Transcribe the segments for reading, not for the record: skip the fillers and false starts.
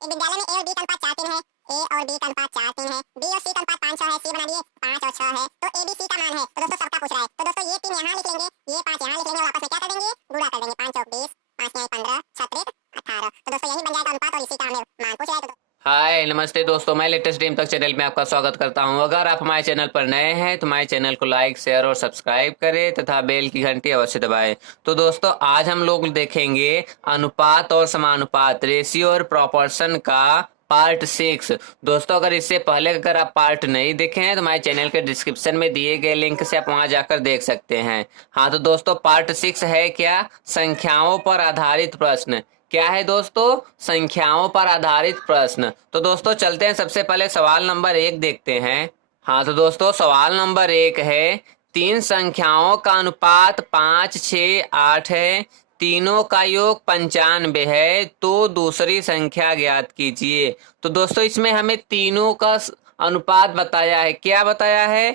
एक विद्यालय में ए और बी का अनुपात 4:3 है। ए और बी का अनुपात 4:3 है। बी और सी का अनुपात 5:6 है। सी बना दिए 5 और 6 है। तो ए बी सी का मान है। तो दोस्तों सबका पूछ रहा है। तो दोस्तों ये 3 यहाँ लिख लेंगे, ये 5 यहाँ लिख लेंगे और आपस में क्या कर देंगे, गुणा कर देंगे। 5 चौक 20, 5 9 15, 6 18। तो दोस्तों यही बन जाएगा अनुपात और इसी का हमें मान पूछ रहा है। हाय नमस्ते दोस्तों, मैं लेटेस्ट ड्रीम तक चैनल में आपका स्वागत करता हूं। अगर आप हमारे चैनल पर नए हैं तो हमारे चैनल को लाइक शेयर और सब्सक्राइब करें तथा बेल की घंटी अवश्य दबाएं। तो दोस्तों आज हम लोग देखेंगे अनुपात और समानुपात, रेशियो और प्रोपोर्शन का पार्ट 6। दोस्तों अगर इससे पहले अगर आप पार्ट नहीं देखे हैं तो हमारे चैनल के डिस्क्रिप्शन में दिए गए लिंक से आप वहां जाकर देख सकते हैं। हाँ तो दोस्तों पार्ट 6 है क्या, संख्याओं पर आधारित प्रश्न। क्या है दोस्तों, संख्याओं पर आधारित प्रश्न। तो दोस्तों चलते हैं, सबसे पहले सवाल नंबर 1 देखते हैं। हाँ तो दोस्तों सवाल नंबर 1 है, 3 संख्याओं का अनुपात 5 6 8 है, तीनों का योग 95 है, तो दूसरी संख्या ज्ञात कीजिए। तो दोस्तों इसमें हमें तीनों का अनुपात बताया है। क्या बताया है,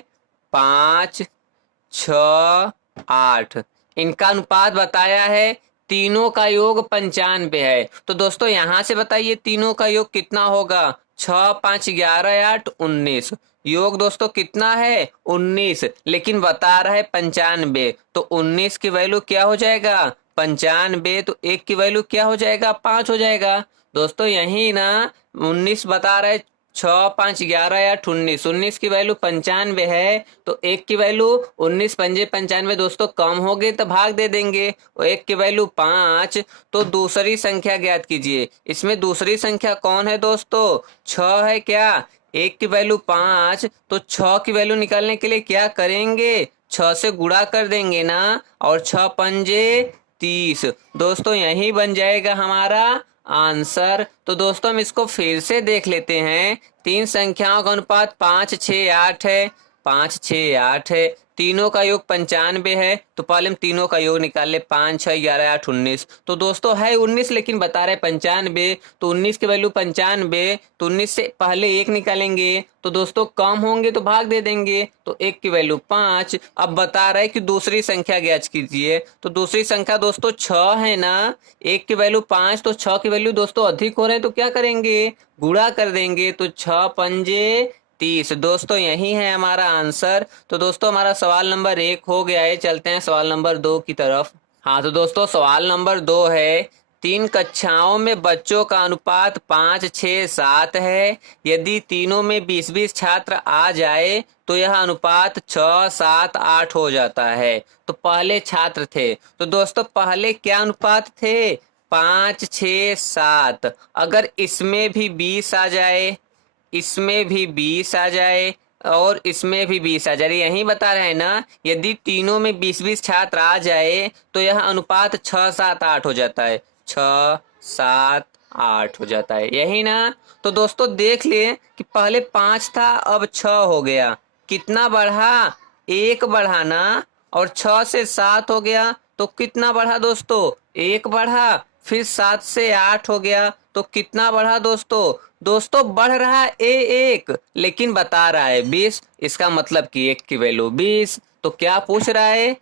5 6 8, इनका अनुपात बताया है। तीनों का योग 95 है। तो दोस्तों यहां से बताइए तीनों का योग कितना होगा, 6 5 11 8 19। योग दोस्तों कितना है, 19, लेकिन बता रहा है 95। तो 19 की वैल्यू क्या हो जाएगा, 95। तो 1 की वैल्यू क्या हो जाएगा, 5 हो जाएगा। दोस्तों यही ना 19 बता रहे, 6 5 11 8 19, 19 की वैल्यू 95 है। तो 1 की वैल्यू 19 पंजे 95, दोस्तों कम हो गए तो भाग दे देंगे। और 1 की वैल्यू 5, तो दूसरी संख्या ज्ञात कीजिए। इसमें दूसरी संख्या कौन है दोस्तों, 6 है। क्या, 1 की वैल्यू 5, तो 6 की वैल्यू निकालने के लिए क्या करेंगे, 6 से गुणा कर देंगे ना, और 6 पंजे 30। दोस्तों यही बन जाएगा हमारा आंसर। तो दोस्तों हम इसको फिर से देख लेते हैं। 3 संख्याओं का अनुपात 5 6 8 है, 5 6 8 है, तीनों का योग 95 है। तो पहले हम तीनों का योग निकाल ले, 5 6 11 8 19। तो दोस्तों है 19 लेकिन बता रहे 95। तो 19 की वैल्यू 95, तो 19 से पहले 1 निकालेंगे, तो दोस्तों कम होंगे तो भाग दे देंगे। तो 1 की वैल्यू 5। अब बता रहे कि दूसरी संख्या ज्ञात कीजिए। तो दूसरी संख्या दोस्तों 6 है ना, 1 की वैल्यू 5, तो 6 की वैल्यू दोस्तों अधिक हो रहे हैं तो क्या करेंगे, गुणा कर देंगे। तो 6 पंजे 30। दोस्तों यही है हमारा आंसर। तो दोस्तों हमारा सवाल नंबर 1 हो गया है। चलते हैं सवाल नंबर 2 की तरफ। हाँ तो दोस्तों सवाल नंबर 2 है, 3 कक्षाओं में बच्चों का अनुपात 5 6 7 है। यदि तीनों में 20 छात्र आ जाए तो यह अनुपात 6 7 8 हो जाता है। तो पहले छात्र थे, तो दोस्तों पहले क्या अनुपात थे, 5 6 7। अगर इसमें भी 20 आ जाए, इसमें भी 20 आ जाए और इसमें भी 20 आ जाए, यही बता रहे हैं ना, यदि तीनों में 20 छात्र आ जाए तो यह अनुपात 6 7 8 हो जाता है, 6 7 8 हो जाता है, यही ना। तो दोस्तों देख लिए कि पहले 5 था अब 6 हो गया, कितना बढ़ा, 1 बढ़ा ना, और 6 से 7 हो गया तो कितना बढ़ा दोस्तों, 1 बढ़ा। फिर 7 से 8 हो गया तो कितना बढ़ा दोस्तों, दोस्तों बढ़ रहा है 1, लेकिन बता रहा है 20। इसका मतलब कि 1 की वैल्यू 20। तो क्या पूछ रहा है,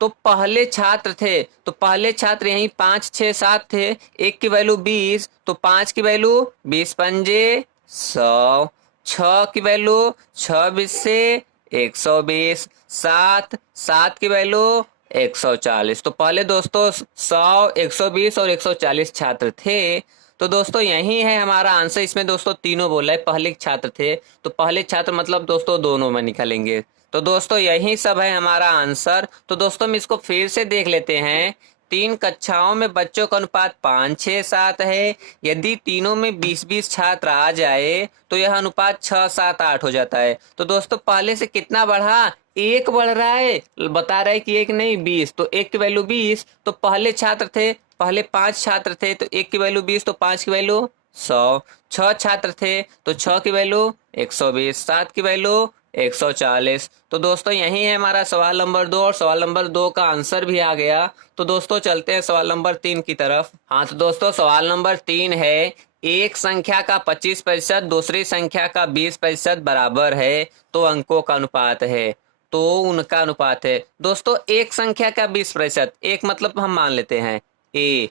तो पहले छात्र थे, तो पहले छात्र यही 5 6 7 थे, 1 की वैल्यू 20, तो 5 की वैल्यू 20 पंजे 100, 6 की वैल्यू 26 से 120, 7 की वैल्यू 140। तो पहले दोस्तों 100 120 और 140 छात्र थे। तो दोस्तों यही है हमारा आंसर। इसमें दोस्तों तीनों बोला है, पहले छात्र थे, तो पहले छात्र मतलब दोस्तों दोनों में निकालेंगे। तो दोस्तों यही सब है हमारा आंसर। तो दोस्तों हम इसको फिर से देख लेते हैं। 3 कक्षाओं में बच्चों का अनुपात 5 6 7 है। यदि तीनों में 20 छात्र आ जाए तो यह अनुपात 6 7 8 हो जाता है। तो दोस्तों पहले से कितना बढ़ा, 1 बढ़ रहा है, बता रहा है कि 1 नहीं 20। तो 1 की वैल्यू 20, तो पहले छात्र थे, पहले 5 छात्र थे, तो 1 की वैल्यू 20, तो 5 की वैल्यू 100। 6 छात्र थे तो 6 की वैल्यू 120, 7 की वैल्यू 140। तो दोस्तों यही है हमारा सवाल नंबर 2, और सवाल नंबर 2 का आंसर भी आ गया। तो दोस्तों चलते हैं सवाल नंबर 3 की तरफ। हाँ तो दोस्तों सवाल नंबर 3 है, एक संख्या का 25% दूसरी संख्या का 20% बराबर है तो अंकों का अनुपात है, तो उनका अनुपात है। दोस्तों एक संख्या का 20%, एक मतलब हम मान लेते हैं ए,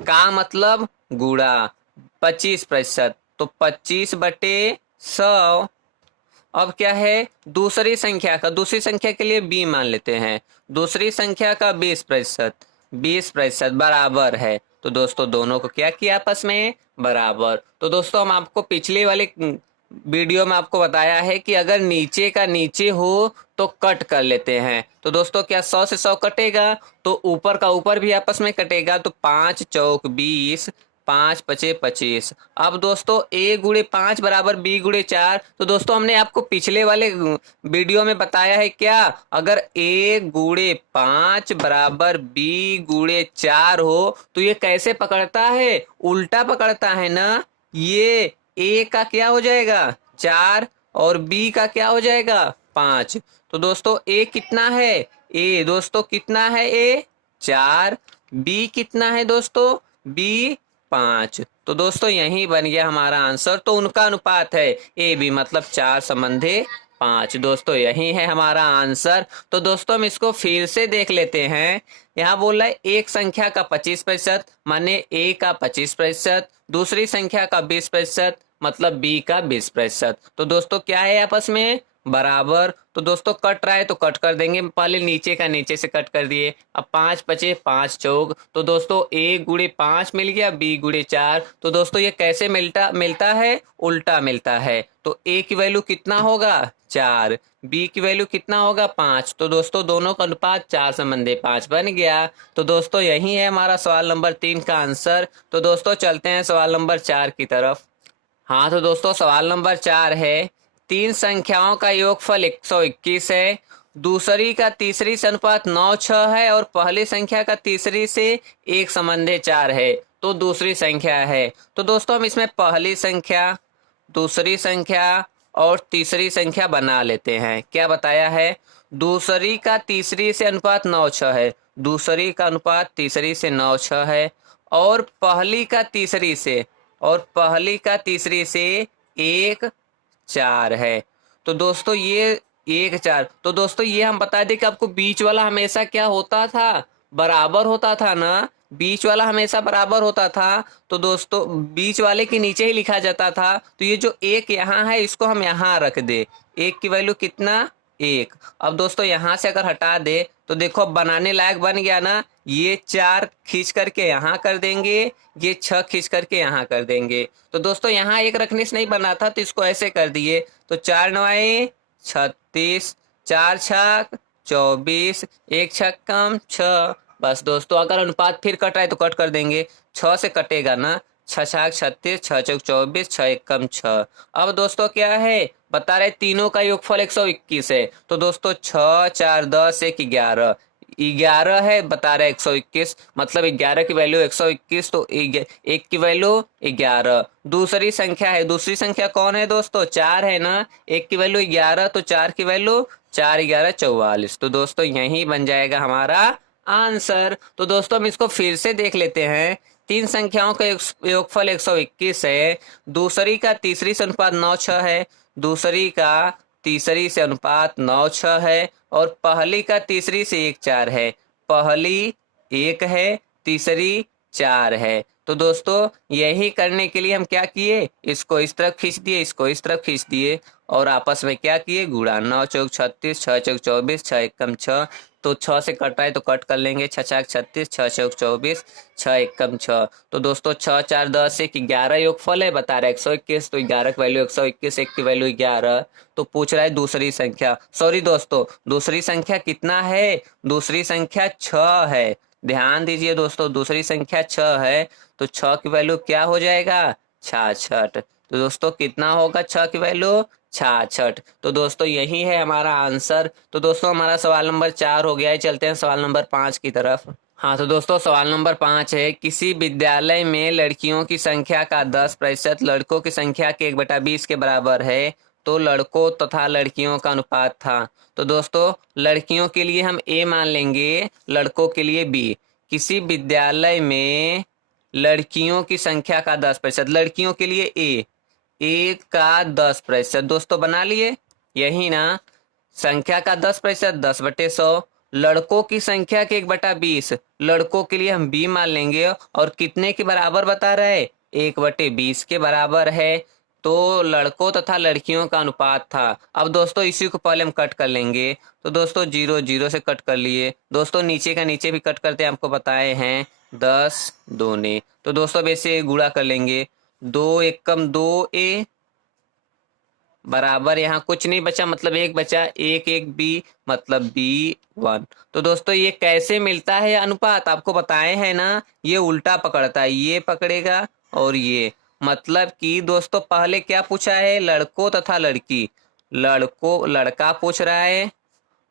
का मतलब गुणा, 25%, तो 25/100। अब क्या है, दूसरी संख्या के लिए b मान लेते हैं। दूसरी संख्या का 20%, 20% बराबर है। तो दोस्तों दोनों को क्या किया, आपस में बराबर। तो दोस्तों हम आपको पिछले वाले वीडियो में आपको बताया है कि अगर नीचे का नीचे हो तो कट कर लेते हैं। तो दोस्तों क्या 100 से 100 कटेगा, तो ऊपर का ऊपर भी आपस में कटेगा। तो 5 चौक 20, 5 पचे 25। अब दोस्तों a गुणे 5 बराबर b गुणे 4। तो दोस्तों हमने आपको पिछले वाले वीडियो में बताया है क्या, अगर a गुणे 5 बराबर b गुणे 4 हो तो ये कैसे पकड़ता है, उल्टा पकड़ता है ना। ये a का क्या हो जाएगा 4 और b का क्या हो जाएगा 5। तो दोस्तों a कितना है, a दोस्तों कितना है, a 4, b कितना है दोस्तों, b 5। तो दोस्तों यही बन गया हमारा आंसर। तो उनका अनुपात है ए बी, मतलब 4:5। दोस्तों यही है हमारा आंसर। तो दोस्तों हम इसको फिर से देख लेते हैं। यहाँ बोल रहा है एक संख्या का 25%, माने ए का 25%, दूसरी संख्या का 20%, मतलब बी का 20%। तो दोस्तों क्या है, आपस में बराबर। तो दोस्तों कट रहा है तो कट कर देंगे, पहले नीचे का नीचे से कट कर दिए। अब 5 पचे 5 चौक। तो दोस्तों a गुणे 5 मिल गया, b गुणे 4। तो दोस्तों ये कैसे मिलता है, उल्टा मिलता है। तो a की वैल्यू कितना होगा 4, b की वैल्यू कितना होगा 5। तो दोस्तों दोनों का अनुपात 4:5 बन गया। तो दोस्तों यही है हमारा सवाल नंबर 3 का आंसर। तो दोस्तों चलते हैं सवाल नंबर 4 की तरफ। हाँ तो दोस्तों सवाल नंबर 4 है, तीन संख्याओं का योगफल 121 है, दूसरी का तीसरी से अनुपात 9:6 है और पहली संख्या का तीसरी से 1:4 है। तो दूसरी संख्या है। तो दोस्तों हम इसमें पहली संख्या, दूसरी संख्या और तीसरी संख्या बना लेते हैं। क्या बताया है, दूसरी का तीसरी से अनुपात 9:6 है, दूसरी का अनुपात तीसरी से 9:6 है, और पहली का तीसरी से, और पहली का तीसरी से 1:4 है। तो दोस्तों ये 1:4। तो दोस्तों ये हम बता दें कि आपको बीच वाला हमेशा क्या होता था, बराबर होता था ना। बीच वाला हमेशा बराबर होता था। तो दोस्तों बीच वाले के नीचे ही लिखा जाता था। तो ये जो एक यहाँ है इसको हम यहाँ रख दे, एक की वैल्यू कितना 1। अब दोस्तों यहाँ से अगर हटा दे तो देखो अब बनाने लायक बन गया ना। ये 4 खींच करके यहाँ कर देंगे, ये 6 खींच करके यहाँ कर देंगे। तो दोस्तों यहाँ एक रखने से नहीं बना था तो इसको ऐसे कर दिए। तो 4×9 36, 4 छक 24, 1 छक्कम 6। बस दोस्तों अगर अनुपात फिर कट रहा है तो कट कर देंगे, 6 से कटेगा ना। 6 छक 36, 6 चौक 24, 6 एकम 6। अब दोस्तों क्या है, बता रहे तीनों का योगफल 121 है। तो दोस्तों 6, 4, 10, 1, 11, 11 है, बता रहे 121, मतलब 11 की वैल्यू 121। तो एक की वैल्यू 11। दूसरी संख्या है, दूसरी संख्या कौन है दोस्तों, 4 है ना। एक की वैल्यू 11, तो 4 की वैल्यू 4 11 44। तो दोस्तों यही बन जाएगा हमारा आंसर। तो दोस्तों हम इसको फिर से देख लेते हैं। तीन संख्याओं का योगफल 121 है, दूसरी का तीसरी से अनुपात 9:6 है, दूसरी का तीसरी से अनुपात 9:6 है, और पहली का तीसरी से 1:4 है। पहली 1 है, तीसरी 4 है। तो दोस्तों यही करने के लिए हम क्या किए, इसको इस तरफ खींच दिए, इसको इस तरफ खींच दिए, और आपस में क्या किए, गुणा। 9 चौक 36, 6 चौक 24, 6 एकम 6। तो 6 से कट रहा है तो कट कर लेंगे। 6 छक 36, 6 चौक 24, 6 एकम 6। तो दोस्तों 6, 4, 10, 1, 11 योगफल है, बता रहा है 121। तो 11 की वैल्यू 121, 1 की वैल्यू 11। तो पूछ रहा है दूसरी संख्या, सॉरी दोस्तों दूसरी संख्या कितना है, दूसरी संख्या 6 है। ध्यान दीजिए दोस्तों, दूसरी संख्या 6 है। तो 6 की वैल्यू क्या हो जाएगा 66। तो दोस्तों कितना होगा 6 की वैल्यू 66। तो दोस्तों यही है हमारा आंसर। तो दोस्तों हमारा सवाल नंबर 4 हो गया है। चलते हैं सवाल नंबर 5 की तरफ। हाँ तो दोस्तों सवाल नंबर 5 है, किसी विद्यालय में लड़कियों की संख्या का 10% लड़कों की संख्या के 1/20 के बराबर है, तो लड़कों तथा लड़कियों का अनुपात था। तो दोस्तों लड़कियों के लिए हम A मान लेंगे, लड़कों के लिए B। किसी विद्यालय में लड़कियों की संख्या का 10%, लड़कियों के लिए A, 1 का 10%। दोस्तों बना लिए, यही ना। संख्या का 10%, 10/100। लड़कों की संख्या के 1/20, लड़कों के लिए हम B मान लेंगे। और कितने के बराबर बता रहे, 1/20 के बराबर है। तो लड़कों तथा लड़कियों का अनुपात था। अब दोस्तों इसी को पहले हम कट कर लेंगे। तो दोस्तों 0 0 से कट कर लिए। दोस्तों नीचे का नीचे भी कट करते हैं, आपको बताए हैं 10 दूनी। तो दोस्तों अब ऐसे गुणा कर लेंगे। 2 एकम 2a बराबर, यहाँ कुछ नहीं बचा मतलब 1 बचा, 1 1 b मतलब b1। तो दोस्तों ये कैसे मिलता है अनुपात, आपको बताए हैं ना, ये उल्टा पकड़ता है, ये पकड़ेगा और ये। मतलब कि दोस्तों पहले क्या पूछा है, लड़कों तथा लड़की। लड़का पूछ रहा है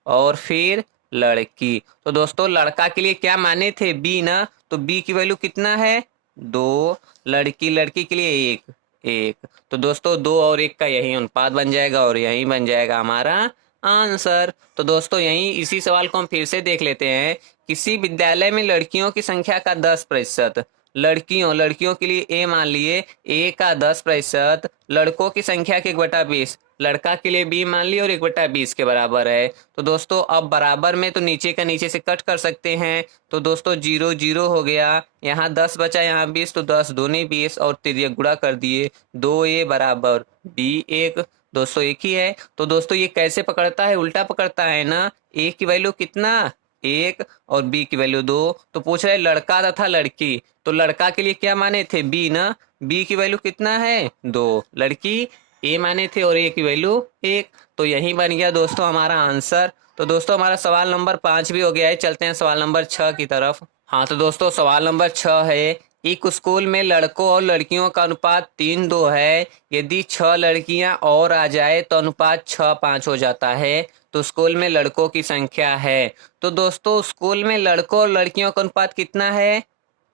और फिर लड़की। तो दोस्तों लड़का के लिए क्या माने थे, बी ना, तो बी की वैल्यू कितना है 2। लड़की के लिए 1 1। तो दोस्तों 2 और 1 का यही अनुपात बन जाएगा और यही बन जाएगा हमारा आंसर। तो दोस्तों यही इसी सवाल को हम फिर से देख लेते हैं। किसी विद्यालय में लड़कियों की संख्या का 10%, लड़कियों के लिए ए मान लिए, ए का 10%, लड़कों की संख्या के 1/20, लड़का के लिए बी मान लिया और 1/20 के बराबर है। तो दोस्तों अब बराबर में तो नीचे का नीचे से कट कर सकते हैं। तो दोस्तों 0 0 हो गया, यहाँ 10 बचा, यहाँ 20, तो 10 दूनी 20 और तिर्यक गुणा कर दिए। 2a बराबर b1। दोस्तों एक ही है। तो दोस्तों ये कैसे पकड़ता है, उल्टा पकड़ता है ना। a की वैल्यू कितना 1 और b की वैल्यू 2। तो पूछ रहे लड़का तथा लड़की। तो लड़का के लिए क्या माने थे, b ना, b की वैल्यू कितना है 2, लड़की ए माने थे और ए की वैल्यू 1। तो यही बन गया दोस्तों हमारा आंसर। तो दोस्तों हमारा सवाल नंबर 5 भी हो गया है। चलते हैं सवाल नंबर 6 की तरफ। हाँ तो दोस्तों सवाल नंबर 6 है, एक स्कूल में लड़कों और लड़कियों का अनुपात 3:2 है। यदि 6 लड़कियां और आ जाए तो अनुपात 6:5 हो जाता है। तो स्कूल में लड़कों की संख्या है। तो दोस्तों स्कूल में लड़कों और लड़कियों का अनुपात कितना है,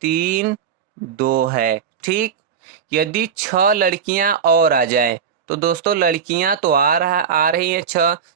3:2 है। ठीक, यदि 6 लड़कियां और आ जाए, तो दोस्तों लड़कियां तो आ रही हैं,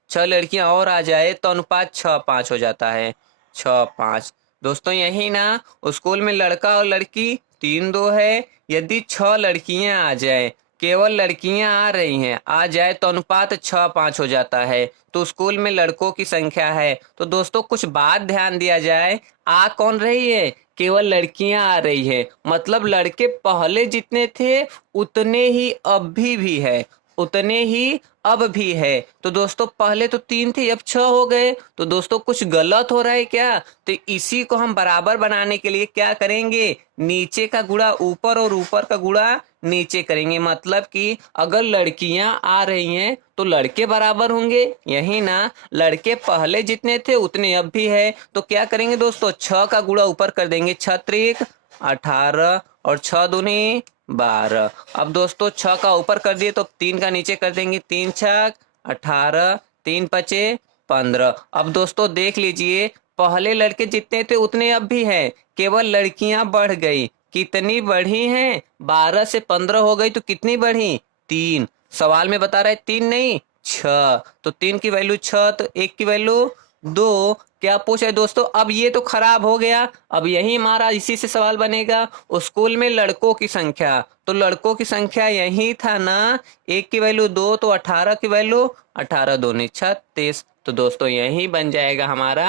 6 लड़कियां और आ जाए तो अनुपात 6:5 हो जाता है, 6:5। दोस्तों यही ना, स्कूल में लड़का और लड़की 3:2 है। यदि 6 लड़कियां आ जाए, केवल लड़कियां आ रही हैं, आ जाए तो अनुपात 6:5 हो जाता है। तो स्कूल में लड़कों की संख्या है। तो दोस्तों कुछ बात ध्यान दिया जाए, आ कौन रही है, केवल लड़कियां आ रही है। मतलब लड़के पहले जितने थे उतने ही अब भी है, उतने ही अब भी है। तो दोस्तों पहले तो 3 थे, अब 6 हो गए। तो दोस्तों कुछ गलत हो रहा है क्या, तो इसी को हम बराबर बनाने के लिए क्या करेंगे, नीचे का गुणा ऊपर और ऊपर का गुणा नीचे करेंगे। मतलब कि अगर लड़कियां आ रही हैं तो लड़के बराबर होंगे, यही ना, लड़के पहले जितने थे उतने अब भी है। तो क्या करेंगे दोस्तों, 6 का गुणा ऊपर कर देंगे, 6 18 और 6 दूनी 12। अब दोस्तों 6 का ऊपर कर दिए तो 3 का नीचे कर देंगे, 3 6 18, 3 5 15। अब दोस्तों देख लीजिए, पहले लड़के जितने थे उतने अब भी हैं, केवल लड़कियां बढ़ गई। कितनी बढ़ी हैं, 12 से 15 हो गई, तो कितनी बढ़ी, 3। सवाल में बता रहा है 3 नहीं 6। तो 3 की वैल्यू 6, तो 1 की वैल्यू 2। क्या पूछा है दोस्तों, अब ये तो खराब हो गया। अब यही हमारा इसी से सवाल बनेगा, स्कूल में लड़कों की संख्या। तो लड़कों की संख्या यही था ना, 1 की वैल्यू 2, तो 18 की वैल्यू 18 दूनी 36। तो दोस्तों यही बन जाएगा हमारा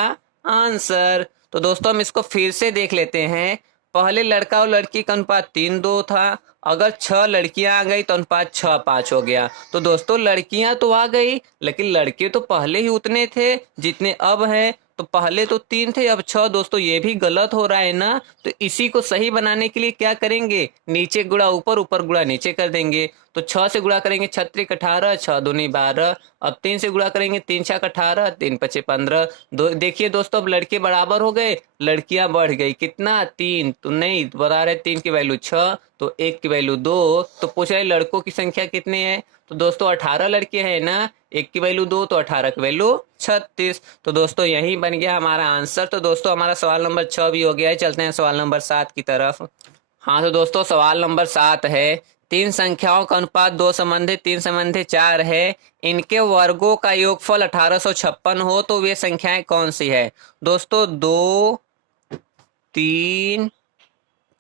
आंसर। तो दोस्तों हम इसको फिर से देख लेते हैं। पहले लड़का और लड़की का अनुपात 3:2 था। अगर 6 लड़कियां आ गई तो अनुपात 6:5 हो गया। तो दोस्तों लड़कियां तो आ गई, लेकिन लड़के तो पहले ही उतने थे जितने अब हैं। तो पहले तो 3 थे, अब 6। दोस्तों ये भी गलत हो रहा है ना। तो इसी को सही बनाने के लिए क्या करेंगे, नीचे गुणा ऊपर, ऊपर गुणा नीचे कर देंगे। तो 6 से गुणा करेंगे 6 18, 6 दूनी 12। अब 3 से गुणा करेंगे, 3 6 18, 3 5 15। देखिए दोस्तों अब लड़के बराबर हो गए, लड़कियां बढ़ गई, कितना 3। तो नहीं बता रहे, 3 की वैल्यू 6, तो 1 की वैल्यू 2। तो पूछ रहे लड़कों की संख्या कितनी है, तो दोस्तों 18 लड़के हैं ना, 1 की वैल्यू 2, तो 18 की वैल्यू 36। तो दोस्तों यही बन गया हमारा आंसर। तो दोस्तों हमारा सवाल नंबर 6 भी हो गया है। चलते हैं सवाल नंबर 7 की तरफ। हाँ तो दोस्तों सवाल नंबर 7 है, 3 संख्याओं का अनुपात 2 संबंधित 3 संबंधित 4 है। इनके वर्गों का योगफल 1856 हो तो वे संख्याएं कौन सी है। दोस्तों 2 3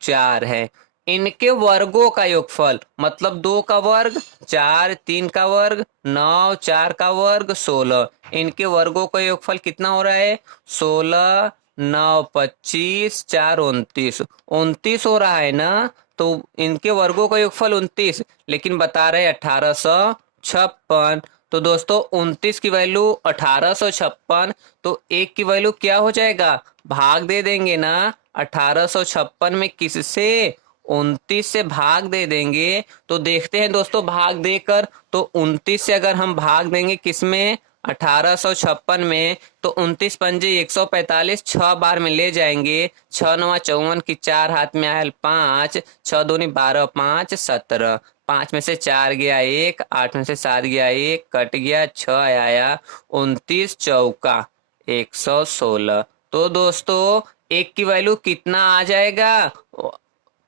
4 है। इनके वर्गों का योगफल मतलब 2 का वर्ग 4, 3 का वर्ग 9, 4 का वर्ग 16। इनके वर्गों का योगफल कितना हो रहा है, 16 9 25 4 29 29 हो रहा है ना। तो इनके वर्गों का योगफल 29, लेकिन बता रहे 1856। तो दोस्तों 29 की वैल्यू 1856, तो 1 की वैल्यू क्या हो जाएगा, भाग दे देंगे ना 1856 में किससे, 29 से भाग दे देंगे। तो देखते हैं दोस्तों भाग देकर, तो 29 से अगर हम भाग देंगे किसमें, 1856 में, तो 29 पंजे 145, 6 बार में ले जाएंगे, 6 9 54 की 4 हाथ में आयल 5, 6 दूनी 12, 5 17, 5 में से 4 गया 1, 8 में से 7 गया 1, कट गया 6 आया, 29 चौका 116। तो दोस्तों 1 की वैल्यू कितना आ जाएगा,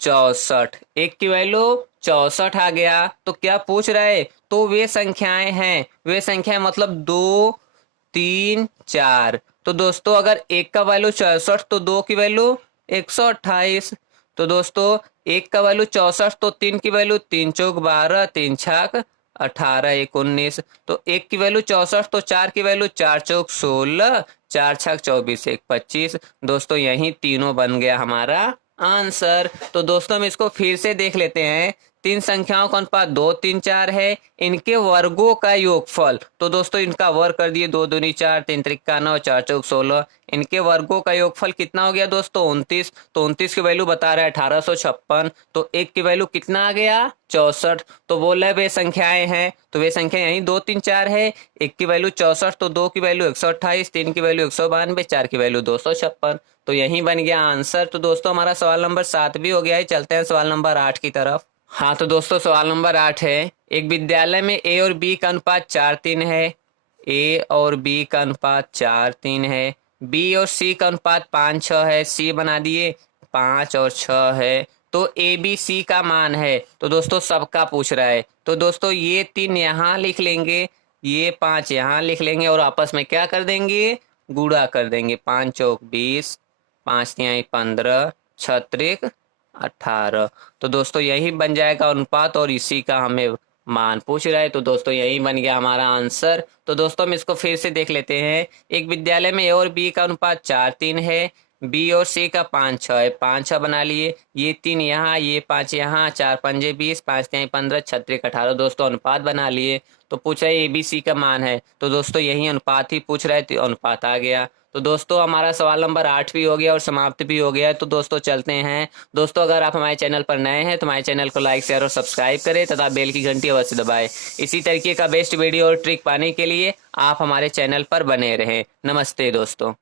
64। 1 की वैल्यू 64 आ गया। तो क्या पूछ रहा है, तो वे संख्याएं हैं, वे संख्याएं मतलब 2 3 4। तो दोस्तों अगर 1 का वैल्यू 64 तो 2 की वैल्यू 128। तो दोस्तों 1 का वैल्यू 64 तो 3 की वैल्यू 3 चौक 12, 3 छाक 18, 1 19। तो 1 की वैल्यू 64 तो 4 की वैल्यू 4 चौक 16, 4 छाक 24, 1 25। दोस्तों यही तीनों बन गया हमारा आंसर। तो दोस्तों हम इसको फिर से देख लेते हैं। तीन संख्याओं का अनुपात 2 3 4 है, इनके वर्गों का योगफल, तो दोस्तों इनका वर्ग कर दिए, 2 दूनी 4, 3 त्रिका 9, 4 चौक 16। इनके वर्गों का योगफल कितना हो गया दोस्तों, 29। तो 29 की वैल्यू बता रहा है 1856। तो 1 की वैल्यू कितना आ गया, 64। तो बोल रहे वे संख्याएं हैं, तो वे संख्या यही 2 3 4 है। 1 की वैल्यू 64 तो 2 की वैल्यू 128, 3 की वैल्यू 192, 4 की वैल्यू 256। तो यही बन गया आंसर। तो दोस्तों हमारा सवाल नंबर 7 भी हो गया है। चलते हैं सवाल नंबर 8 की तरफ। हाँ तो दोस्तों सवाल नंबर 8 है, एक विद्यालय में ए और बी का अनुपात 4-3 है। ए और बी का अनुपात 4-3 है। बी और सी का अनुपात 5-6 है। सी बना दिए 5 और 6 है। तो ए बी सी का मान है। तो दोस्तों सबका पूछ रहा है। तो दोस्तों ये 3 यहाँ लिख लेंगे, ये 5 यहाँ लिख लेंगे और आपस में क्या कर देंगे, गुणा कर देंगे। 5 चौक 20, 5 तिहाई 15, 6 त्रिक 18। तो दोस्तों यही बन जाएगा अनुपात और इसी का हमें मान पूछ रहा है। तो दोस्तों यही बन गया हमारा आंसर। तो दोस्तों हम इसको फिर से देख लेते हैं। एक विद्यालय में ए और बी का अनुपात 4-3 है। बी और सी का 5-6 है। 5-6 बना लिए, ये 3 यहाँ, ये 5 यहाँ, 4 पंजे 20, 5 तिहाई 15, 6 त्रिक 18। दोस्तों अनुपात बना लिए। तो पूछ रहा है ए बी सी का मान है। तो दोस्तों यही अनुपात ही पूछ रहा है, तो अनुपात आ गया। तो दोस्तों हमारा सवाल नंबर 8 भी हो गया और समाप्त भी हो गया है। तो दोस्तों चलते हैं। दोस्तों अगर आप हमारे चैनल पर नए हैं तो हमारे चैनल को लाइक शेयर और सब्सक्राइब करें तथा बेल की घंटी अवश्य दबाएं। इसी तरीके का बेस्ट वीडियो और ट्रिक पाने के लिए आप हमारे चैनल पर बने रहें। नमस्ते दोस्तों।